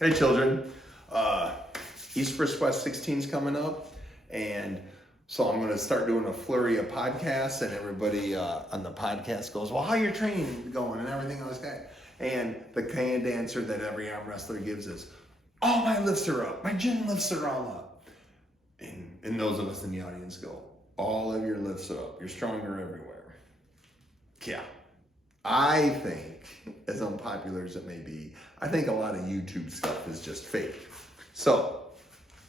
Hey children, East vs. West 16 is coming up, and so I'm going to start doing a flurry of podcasts, and everybody on the podcast goes, well, how your training going and everything like that? And the canned answer that every arm wrestler gives is, all my lifts are up, my gym lifts are all up. And those of us in the audience go, all of your lifts are up, you're stronger everywhere. Yeah. I think, as unpopular as it may be, I think a lot of YouTube stuff is just fake. So,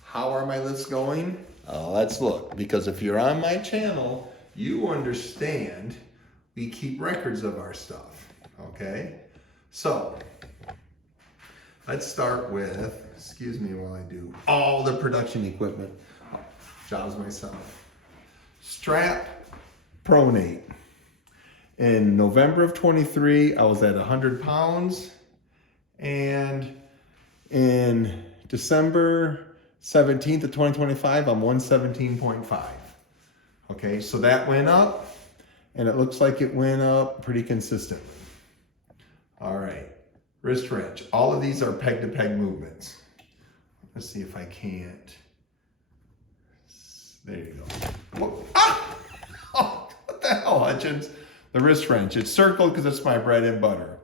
how are my lifts going? Let's look, because if you're on my channel, you understand we keep records of our stuff, okay? So, let's start with, excuse me while I do all the production equipment, jobs myself. Strap pronate. In November of 23, I was at 100 pounds, and in December 17th of 2025, I'm 117.5. Okay, so that went up, and it looks like it went up pretty consistently. All right, wrist wrench. All of these are peg-to-peg movements. Let's see if I can't. There you go. Whoa. Ah! Oh, what the hell, Hutchins? The wrist wrench. It's circled because it's my bread and butter.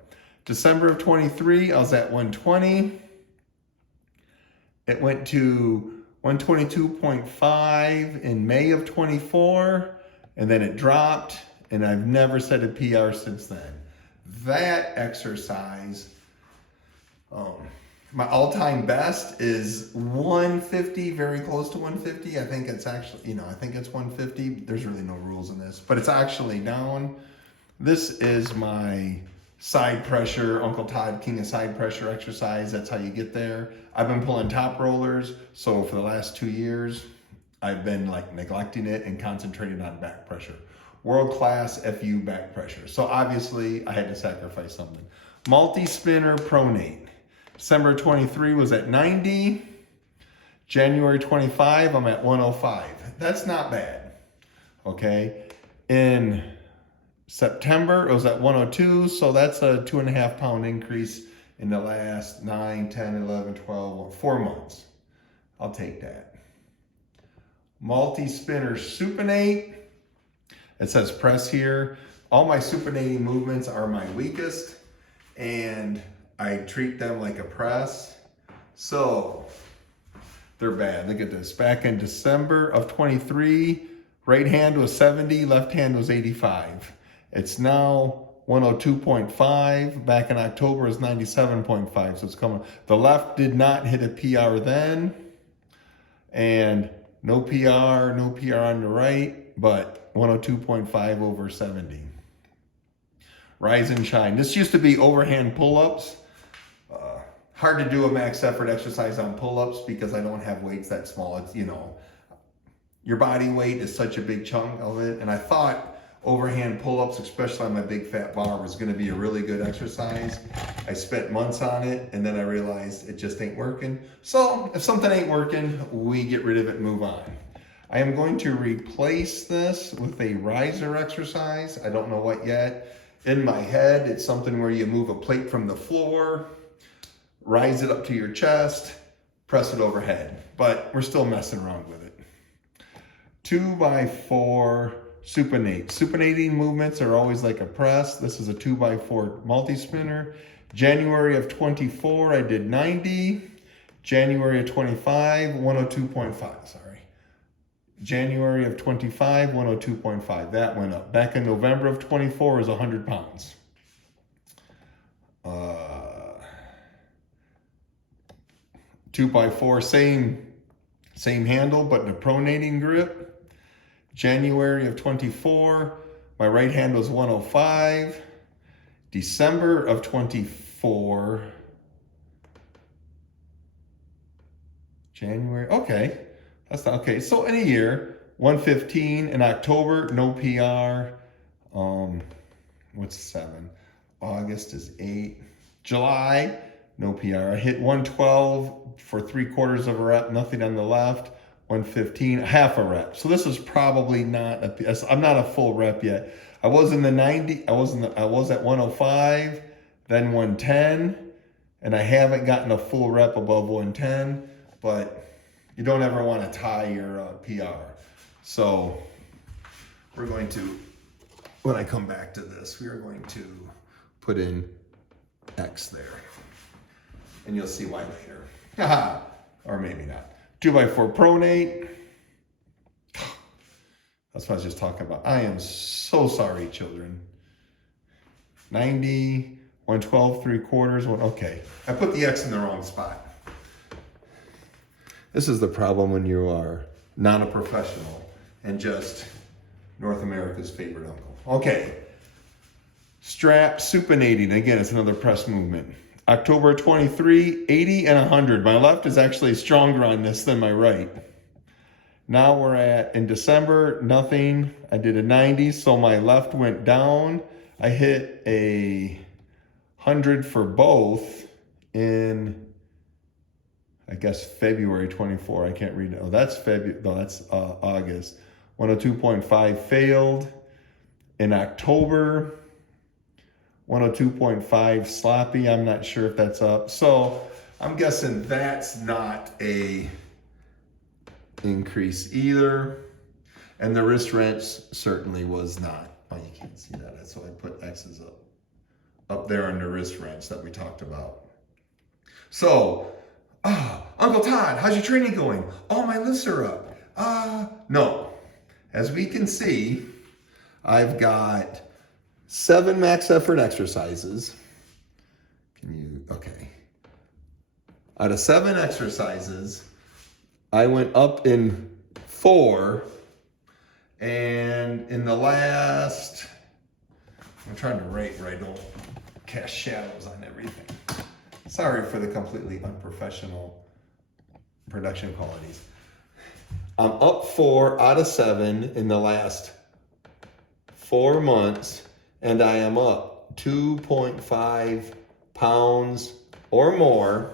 December of 23, I was at 120. It went to 122.5 in May of 24, and then it dropped, and I've never set a PR since then. That exercise, my all-time best is 150, very close to 150. I think it's actually, I think it's 150. There's really no rules in this, but it's actually down. This is my side pressure, Uncle Todd King of side pressure exercise. That's how you get there. I've been pulling top rollers. So for the last 2 years, I've been neglecting it and concentrating on back pressure. World-class FU back pressure. So obviously I had to sacrifice something. Multi-spinner pronate. December 23 was at 90. January 25, I'm at 105. That's not bad, okay? In September, it was at 102, so that's a 2.5 pound increase in the last 9, 10, 11, 12, 4 months. I'll take that. Multi-spinner supinate. It says press here. All my supinating movements are my weakest, and I treat them like a press. So they're bad. Look at this. Back in December of 23, right hand was 70, left hand was 85. It's now 102.5. Back in October is 97.5, so it's coming. The left did not hit a PR then, and no PR on the right, but 102.5 over 70. Rise and shine. This used to be overhand pull-ups. Hard to do a max effort exercise on pull-ups because I don't have weights that small. It's, your body weight is such a big chunk of it, and I thought overhand pull-ups, especially on my big fat bar, was going to be a really good exercise. I spent months on it, and then I realized it just ain't working. So if something ain't working, we get rid of it and move on. I am going to replace this with a riser exercise. I don't know what yet. In my head, it's something where you move a plate from the floor, rise it up to your chest, press it overhead. But we're still messing around with it. 2x4 supinate. Supinating movements are always like a press. This is a 2x4 multi-spinner. January of 24, I did 90. January of 25, 102.5, sorry. January of 25, 102.5. That went up. Back in November of 24 was 100 pounds. 2x4, same handle, but in a pronating grip. January of 24, my right hand was 105. December of 24, January, okay. That's not, okay, so in a year, 115. In October, no PR. What's 7? August is 8. July, no PR. I hit 112 for 3/4 of a rep, nothing on the left. 115, half a rep. So this is probably not I'm not a full rep yet. I was in the 90, I was at 105, then 110, And I haven't gotten a full rep above 110, but you don't ever want to tie your PR. So we're going to, when I come back to this, we are going to put in X there. And you'll see why later. Haha, or maybe not. 2x4 pronate. That's what I was just talking about. I am so sorry, children. 90, 112, 3/4, okay. I put the X in the wrong spot. This is the problem when you are not a professional and just North America's favorite uncle. Okay. Strap supinating. Again, it's another press movement. October 23, 80 and 100. My left is actually stronger on this than my right. Now we're at, in December, nothing. I did a 90, so my left went down. I hit a 100 for both in, I guess, February 24. I can't read it. Oh, that's February. No, that's August. 102.5 failed. In October, 102.5 sloppy. I'm not sure if that's up. So I'm guessing that's not a increase either. And the wrist wrench certainly was not. Oh, you can't see that. That's why I put X's up there on the wrist wrench that we talked about. So, Uncle Todd, how's your training going? Oh, my lifts are up. No. As we can see, I've got 7 max effort exercises. Okay. Out of 7 exercises, I went up in 4, and in the last, I'm trying to rate where I don't cast shadows on everything. Sorry for the completely unprofessional production qualities. I'm up 4 out of 7 in the last 4 months, and I am up 2.5 pounds or more.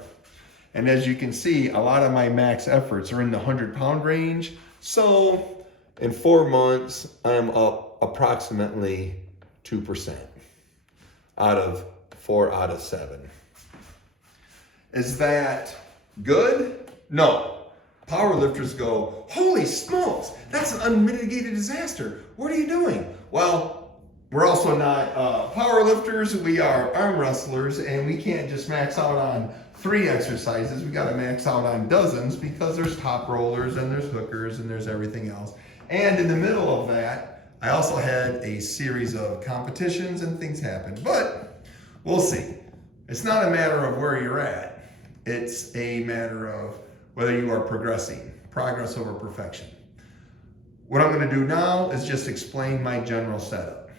And as you can see, a lot of my max efforts are in the 100-pound range. So in 4 months, I'm up approximately 2% out of 4 out of 7. Is that good? No. Powerlifters go, holy smokes, that's an unmitigated disaster. What are you doing? Well, we're also not powerlifters. We are arm wrestlers, and we can't just max out on 3 exercises. We got to max out on dozens because there's top rollers and there's hookers and there's everything else. And in the middle of that, I also had a series of competitions and things happen. But we'll see. It's not a matter of where you're at. It's a matter of whether you are progressing, progress over perfection. What I'm going to do now is just explain my general setup.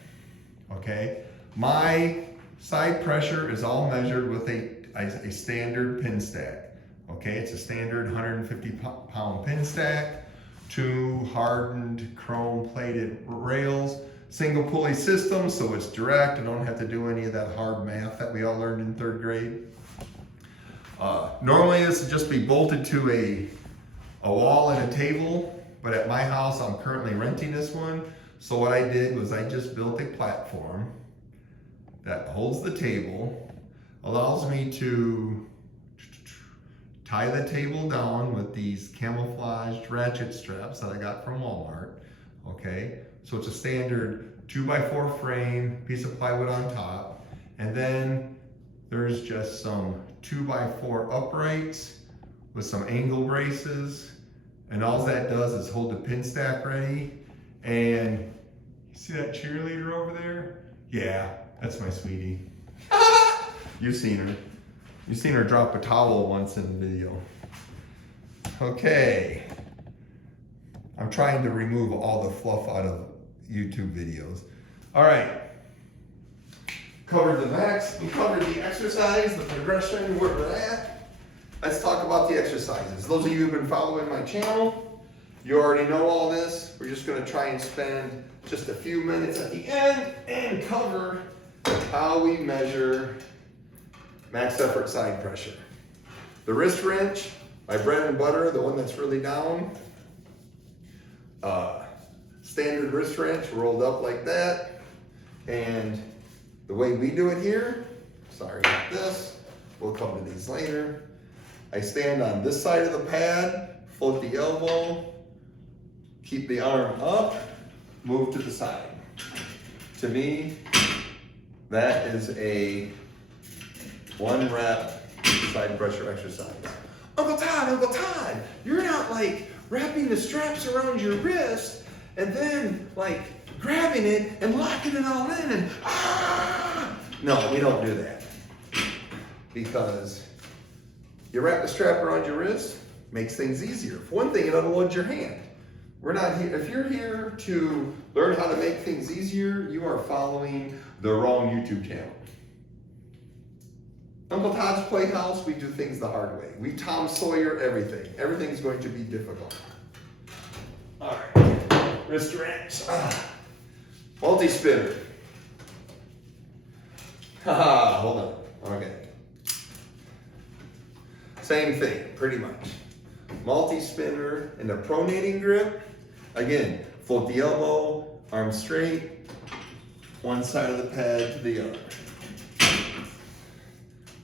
Okay? My side pressure is all measured with a standard pin stack. Okay? It's a standard 150-pound pin stack, 2 hardened chrome-plated rails, single pulley system, so it's direct. I don't have to do any of that hard math that we all learned in 3rd grade. Normally this would just be bolted to a wall and a table, but at my house I'm currently renting this one. So what I did was I just built a platform that holds the table, allows me to tie the table down with these camouflaged ratchet straps that I got from Walmart. Okay, so it's a standard 2x4 frame, piece of plywood on top, and then there's just some 2x4 uprights with some angle braces, and all that does is hold the pin stack ready. And you see that cheerleader over there? Yeah, that's my sweetie. You've seen her. You've seen her drop a towel once in the video. Okay. I'm trying to remove all the fluff out of YouTube videos. All right. Covered the max, we covered the exercise, the progression, where we're at. Let's talk about the exercises. Those of you who've been following my channel, you already know all this. We're just gonna try and spend just a few minutes at the end and cover how we measure max effort side pressure. The wrist wrench, my bread and butter, the one that's really down. Standard wrist wrench rolled up like that. And the way we do it here, sorry about this, We'll come to these later. I stand on this side of the pad, float the elbow, keep the arm up, move to the side. To me, that is a 1 rep side pressure exercise. Uncle Todd, you're not like wrapping the straps around your wrist and then like grabbing it and locking it all in and No, we don't do that. Because you wrap the strap around your wrist, makes things easier. For one thing, it unloads your hand. We're not here, if you're here to learn how to make things easier, you are following the wrong YouTube channel. Uncle Todd's Playhouse, we do things the hard way. We Tom Sawyer everything. Everything's going to be difficult. All right, wrist wrench. Multi-spinner. Haha, hold on, okay. Same thing, pretty much. Multi-spinner in the pronating grip. Again, float the elbow, arm straight, one side of the pad to the other.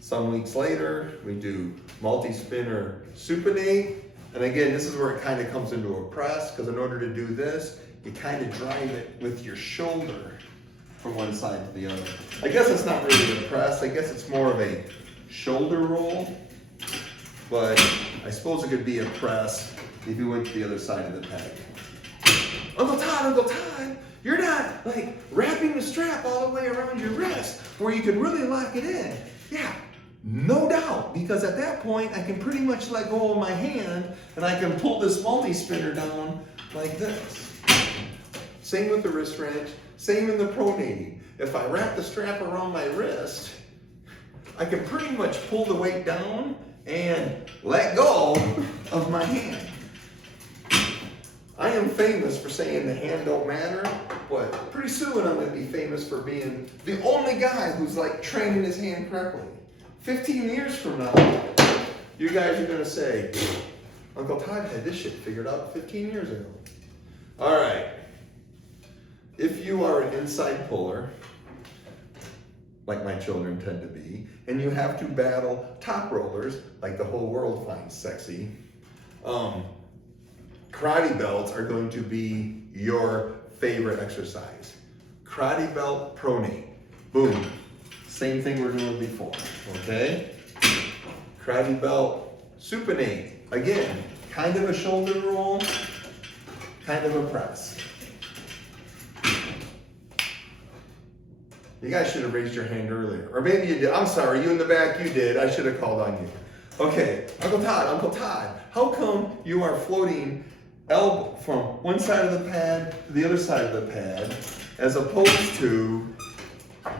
Some weeks later, we do multi-spinner supinate. And again, this is where it kind of comes into a press, because in order to do this, you kind of drive it with your shoulder from one side to the other. I guess it's not really a press, I guess it's more of a shoulder roll, but I suppose it could be a press if you went to the other side of the peg. Uncle Todd, you're not like wrapping the strap all the way around your wrist where you can really lock it in. Yeah, no doubt, because at that point I can pretty much let go of my hand and I can pull this multi-spinner down like this. Same with the wrist wrench, same in the pronating. If I wrap the strap around my wrist, I can pretty much pull the weight down and let go of my hand. I am famous for saying the hand don't matter, but pretty soon I'm going to be famous for being the only guy who's like training his hand correctly. 15 years from now, you guys are going to say, Uncle Todd had this shit figured out 15 years ago. All right. If you are an inside puller, like my children tend to be, and you have to battle top rollers, like the whole world finds sexy, karate belts are going to be your favorite exercise. Karate belt pronate. Boom. Same thing we're doing before, okay? Karate belt supinate. Again, kind of a shoulder roll, kind of a press. You guys should have raised your hand earlier. Or maybe you did. I'm sorry, you in the back, you did. I should have called on you. Okay, Uncle Todd, how come you are floating elbow from one side of the pad to the other side of the pad, as opposed to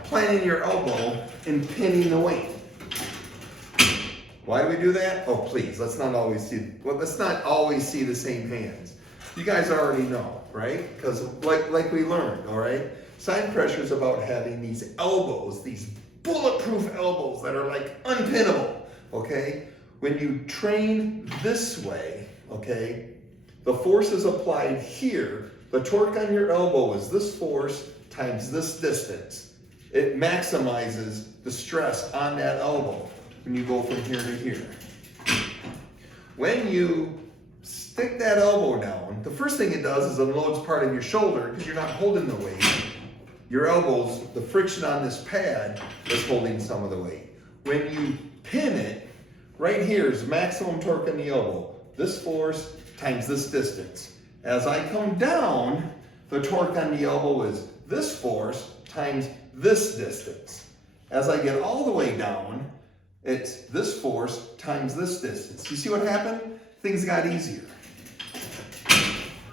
planting your elbow and pinning the weight? Why do we do that? Oh, please, let's not always see the same hands. You guys already know, right? Because like we learned, all right? Side pressure is about having these elbows, these bulletproof elbows that are like unpinnable, okay? When you train this way, okay, the force is applied here. The torque on your elbow is this force times this distance. It maximizes the stress on that elbow when you go from here to here. When you stick that elbow down, the first thing it does is unloads part of your shoulder because you're not holding the weight. Your elbows, the friction on this pad is holding some of the weight. When you pin it, right here is maximum torque on the elbow. This force times this distance. As I come down, the torque on the elbow is this force times this distance. As I get all the way down, it's this force times this distance. You see what happened? Things got easier.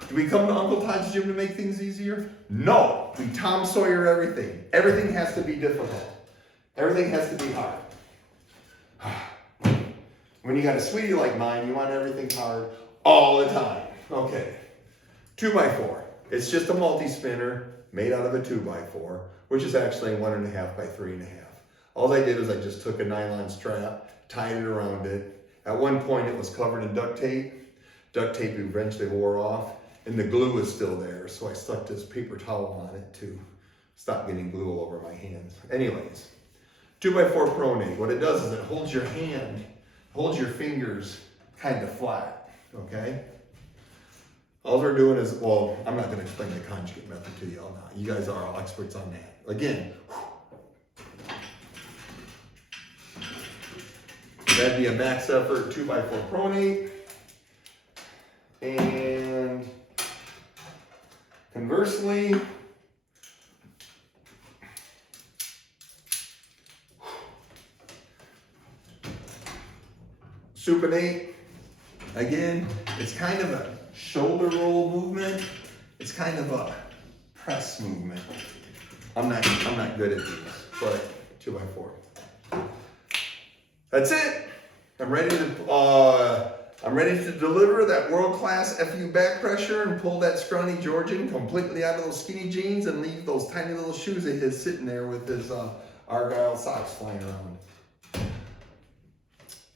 Do we come to Uncle Todd's gym to make things easier? No. We Tom Sawyer everything. Everything has to be difficult. Everything has to be hard. When you got a sweetie like mine, you want everything hard all the time. Okay. 2x4. It's just a multi-spinner made out of a 2x4, which is actually 1.5 by 3.5. All I did is I just took a nylon strap, tied it around it. At one point it was covered in duct tape. Duct tape eventually wore off, and the glue is still there, so I stuck this paper towel on it to stop getting glue all over my hands. Anyways, 2x4 pronate. What it does is it holds your hand, holds your fingers kind of flat, okay? All we're doing is, well, I'm not gonna explain the conjugate method to y'all now. You guys are all experts on that. Again, that'd be a max effort 2x4 pronate. And conversely, supinate, again, it's kind of a shoulder roll movement. It's kind of a press movement. I'm not good at these, but 2x4. That's it. I'm ready to deliver that world-class FU back pressure and pull that scrawny Georgian completely out of those skinny jeans and leave those tiny little shoes of his sitting there with his Argyle socks flying around.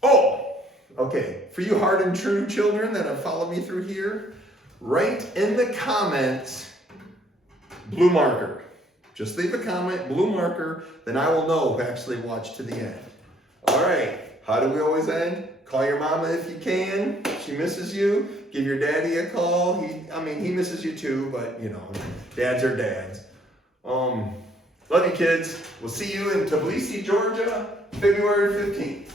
Oh, okay. For you hard and true children that have followed me through here, write in the comments blue marker. Just leave a comment, blue marker, then I will know who actually watched to the end. All right. How do we always end? Call your mama if you can. She misses you. Give your daddy a call. He misses you too, but you know, dads are dads. Love you kids. We'll see you in Tbilisi, Georgia, February 15th.